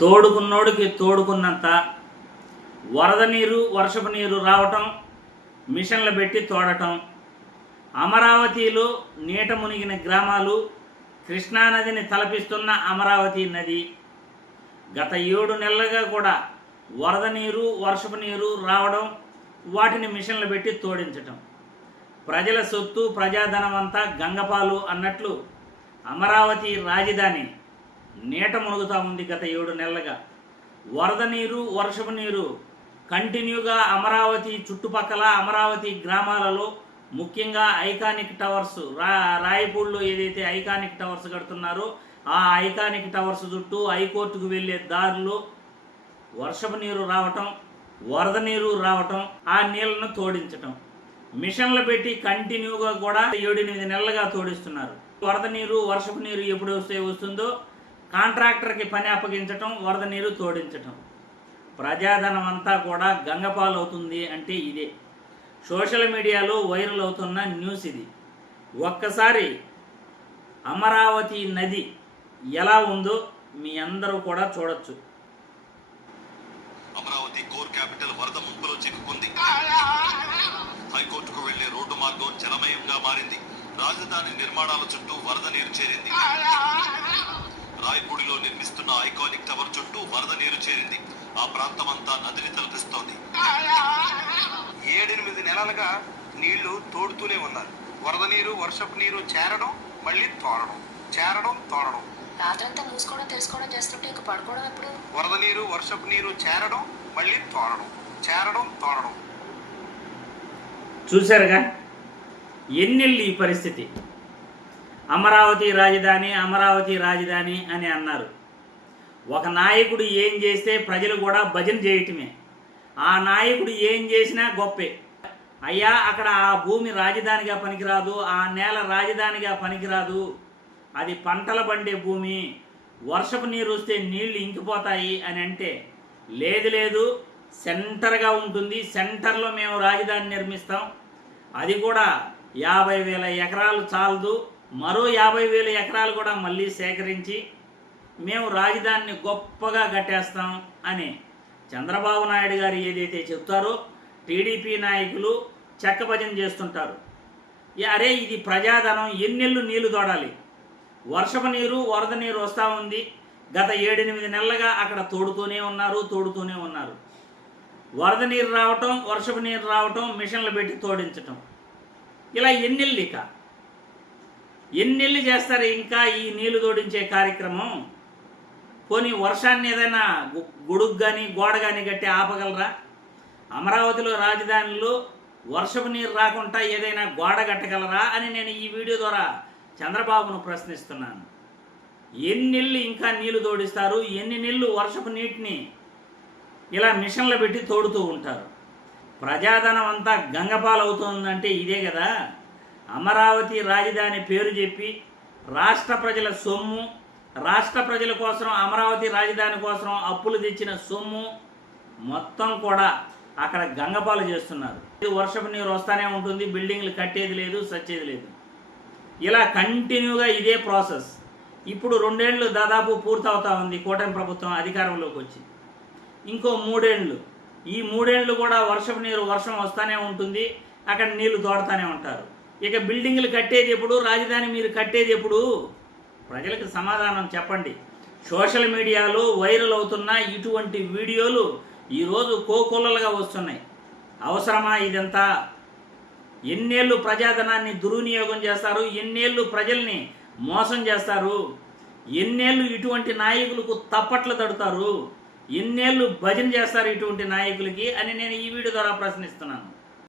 తోడుకున్నోడికి తోడుకున్నంత వరద నీరు వర్షపు నీరు రావటం, మిషన్లు పెట్టి తోడటం, అమరావతిలో నీట మునిగిన గ్రామాలు, కృష్ణానదిని తలపిస్తున్న అమరావతి నది గత 7 నెలలుగా కూడా వరద నీరు వర్షపు నీరు రావడం, వాటిని మిషన్లు పెట్టి తోడించటం, ప్రజల సొత్తు ప్రజాధనం అంతా గంగపాలు అన్నట్లు అమరావతి రాజధాని నీట మునుగుతూ ఉంది. గత 7 నెలలుగా వరద నీరు వర్షపు నీరు కంటిన్యూగా అమరావతి చుట్టుపక్కల అమరావతి గ్రామాలలో, ముఖ్యంగా ఐకానిక్ టవర్స్ రాయపూడిలో ఏదైతే ఐకానిక్ టవర్స్ కడుతున్నారో ఆ ఐకానిక్ టవర్స్ చుట్టూ హైకోర్టుకు వెళ్ళే దారిలో వర్షపు నీరు రావటం, వరద నీరు రావటం, ఆ నీళ్లను తోడించటం, మిషన్లు పెట్టి కంటిన్యూగా కూడా 7-8 నెలలుగా తోడిస్తున్నారు. వరద నీరు వర్షపు నీరు ఎప్పుడు వస్తుందో కాంట్రాక్టర్కి పని అప్పగించటం, వరద నీరు తోడించటం, ప్రజాధనం అంతా కూడా గంగపాలు అవుతుంది. అంటే ఇదే సోషల్ మీడియాలో వైరల్ అవుతున్న న్యూస్ ఇది. ఒక్కసారి అమరావతి నది ఎలా ఉందో మీ అందరూ కూడా చూడొచ్చు. అమరావతి కోర్ క్యాపిటల్ వరద ముంపులో చిక్కుకుంది. హైకోర్టుకు వెళ్లే రోడ్డు మార్గం జలమయంగా మారింది. రాజధాని నిర్మాణాల చుట్టూ వరద నీరు చేరింది. రాయపూడిలో నిర్మిస్తున్న ఐకానిక్ టవర్ చుట్టూ వరద నీరు చేరింది. ఆ ప్రాంతమంతా నదిని తలపిస్తోంది. 7-8 నెలలుగా నీళ్లు తోడుతూనే ఉన్నారు. వరద నీరు వర్షపు నీరు చేరడం, మళ్ళీ తోడడం, చేరడం, తోడడం. రాత్రంతా మూసుకోవడం తెలుసుకోవడం చేస్తుంటే ఇక పడుకోవడం ఎప్పుడు? వరద నీరు వర్షపు నీరు చేరడం, మళ్ళీ తోడడం, చేరడం, తోడడం. చూశారుగా ఎన్నెళ్ళు ఈ పరిస్థితి. అమరావతి రాజధాని అమరావతి రాజధాని అని అన్నారు. ఒక నాయకుడు ఏం చేస్తే ప్రజలు కూడా భజన చేయటమే. ఆ నాయకుడు ఏం చేసినా గొప్పే. అయ్యా అక్కడ ఆ భూమి రాజధానిగా పనికిరాదు, ఆ నేల రాజధానిగా పనికిరాదు, అది పంటల పండే భూమి, వర్షపు నీరు వస్తే నీళ్లు ఇంకిపోతాయి అని అంటే, లేదు సెంటర్గా ఉంటుంది, సెంటర్లో మేము రాజధాని నిర్మిస్తాం, అది కూడా 50,000 ఎకరాలు చాలదు, మరో 50,000 ఎకరాలు కూడా మళ్ళీ సేకరించి మేము రాజధానిని గొప్పగా కట్టేస్తాం అని చంద్రబాబు నాయుడు గారు ఏదైతే చెప్తారో టీడీపీ నాయకులు చెక్కభజన చేస్తుంటారు. అరే ఇది ప్రజాధనం, ఎన్నెళ్ళు నీళ్లు తోడాలి, వర్షపు నీరు వరద నీరు వస్తూ ఉంది. గత 7-8 నెలలుగా అక్కడ తోడుతూనే ఉన్నారు. వరద నీరు రావటం, వర్షపు నీరు రావటం, మిషన్లు పెట్టి తోడించటం, ఇలా ఎన్నెళ్ళు చేస్తారు ఇంకా ఈ నీళ్లు తోడించే కార్యక్రమం? పోనీ వర్షాన్ని ఏదైనా గొడుగు కానీ గోడ కానీ కట్టి ఆపగలరా? అమరావతిలో రాజధానిలో వర్షపు నీరు రాకుండా ఏదైనా గోడ కట్టగలరా అని నేను ఈ వీడియో ద్వారా చంద్రబాబును ప్రశ్నిస్తున్నాను. ఎన్నెళ్ళు ఇంకా నీళ్లు తోడిస్తారు? ఎన్ని నెలలు వర్షపు నీటిని ఇలా మిషన్లు పెట్టి తోడుతూ ఉంటారు? ప్రజాధనం అంతా గంగపాలు అవుతుందంటే ఇదే కదా. అమరావతి రాజధాని పేరు చెప్పి రాష్ట్ర ప్రజల సొమ్ము, రాష్ట్ర ప్రజల కోసం అమరావతి రాజధాని కోసం అప్పులు తెచ్చిన సొమ్ము మొత్తం కూడా అక్కడ గంగపాలు చేస్తున్నారు. వర్షపు నీరు వస్తూనే ఉంటుంది, బిల్డింగ్లు కట్టేది లేదు, సచ్చేది లేదు. ఇలా కంటిన్యూగా ఇదే ప్రాసెస్. ఇప్పుడు 2 ఏళ్ళు దాదాపు పూర్తవుతా ఉంది కూటమి ప్రభుత్వం అధికారంలోకి వచ్చి. ఇంకో 3 ఏళ్ళు, ఈ 3 ఏళ్ళు కూడా వర్షపు నీరు వర్షం వస్తూనే ఉంటుంది, అక్కడ నీళ్లు తోడుతూనే ఉంటారు. ఇక బిల్డింగ్లు కట్టేది ఎప్పుడు, రాజధాని మీరు కట్టేది ఎప్పుడు? ప్రజలకు సమాధానం చెప్పండి. సోషల్ మీడియాలో వైరల్ అవుతున్న ఇటువంటి వీడియోలు ఈరోజు కోకొల్లలుగా వస్తున్నాయి. అవసరమా ఇదంతా? ఎన్నేళ్ళు ప్రజాధనాన్ని దుర్వినియోగం చేస్తారు, ఎన్నేళ్ళు ప్రజల్ని మోసం చేస్తారు, ఎన్నేళ్ళు ఇటువంటి నాయకులకు తప్పట్లు తడుతారు, ఎన్నేళ్ళు భజన చేస్తారు ఇటువంటి నాయకులకి అని నేను ఈ వీడియో ద్వారా ప్రశ్నిస్తున్నాను.